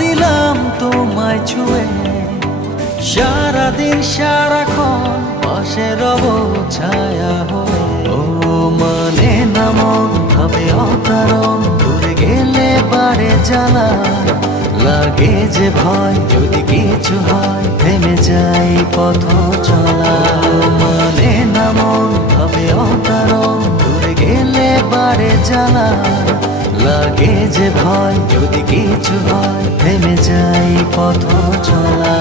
দিলাম তোমায় ছুঁয়ে, সারাদিন সারাক্ষণ পাশে রব ছায়া হয়ে। ও মানে না মন ভাবে অকারণ, দূরে গেলে বাড়ে জ্বালা, লাগে যে ভয় যদি কিছু হয়, থেমে যাই পথ চলা। মানে না মন ভাবে অকারণ, দূরে গেলে বাড়ে জ্বালা, লাগে যে ভয় যদি কিছু হয়, থেমে যাই পথ চলা।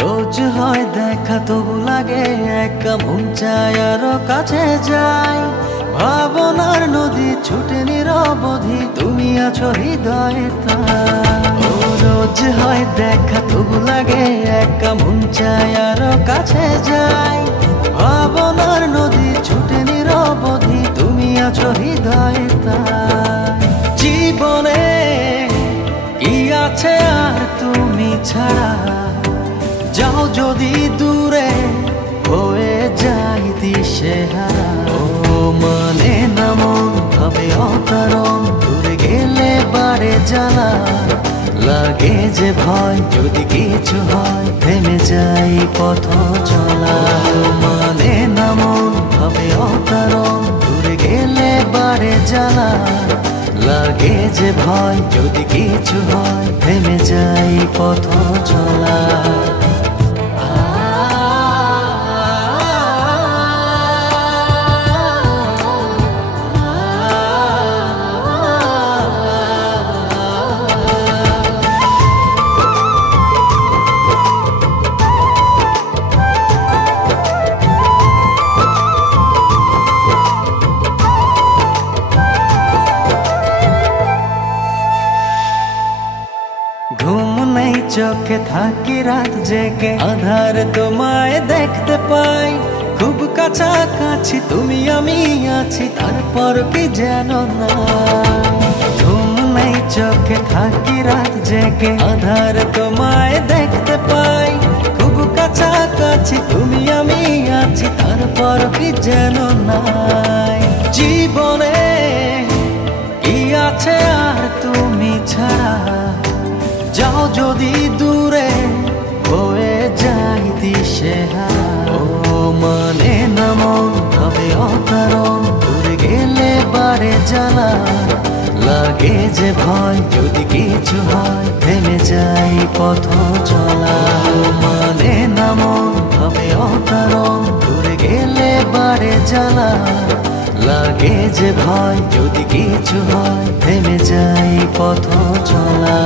রোজ হয় দেখা তবু লাগে একা, মন চায় আরো কাছে যাই। ভাবনার নদী ছুটে নিরবধি, তুমি আছো হৃদয়ে তাই। ও রোজ হয় দেখা তবু লাগে একা, মন চায় আরো কাছে যাই। ভাবনার নদী ছুটে নিরবধি, তুমি আছো হৃদয়ে তাই। জীবনে কি আছে আর তুমি ছাড়া, যাও যদি দূরে হয়ে যাই দিশেহারা। ও মানে না মন ভাবে অকারণ, দূরে গেলে বাড়ে জ্বালা, লাগে যে ভয় যদি কিছু হয়, থেমে যাই পথ চলা। মানে না মন ভাবে অকারণ, দূরে গেলে বাড়ে জ্বালা, লাগে যে ভয় যদি কিছু হয়, থেমে যাই পথ চলা। ঘুম নেই চোখে থাকি রাত জেগে, আধার তোমায় দেখতে পাই। খুব কাছাকাছি তুমি আমি আছি, তারপর কি যেন না। ঘুম নেই চোখে থাকি রাত জেগে, আধার তোমায় দেখতে পাই। খুব কাছাকাছি তুমি আমি আছি, তারপর কি যেন নাই। জীবনে কি আছে আর তুমি ছাড়া, যাও যদি দূরে হয়ে যাই দিশেহারা। ও মানে না মন ভাবে অকারণ, দূরে গেলে বাড়ে জ্বালা, লাগে যে ভয় যদি কিছু হয়, থেমে যাই পথ চলা। মানে না মন ভাবে অকারণ, দূরে গেলে বাড়ে জ্বালা, লাগে যে ভয় যদি কিছু হয়, থেমে যাই পথ চলা।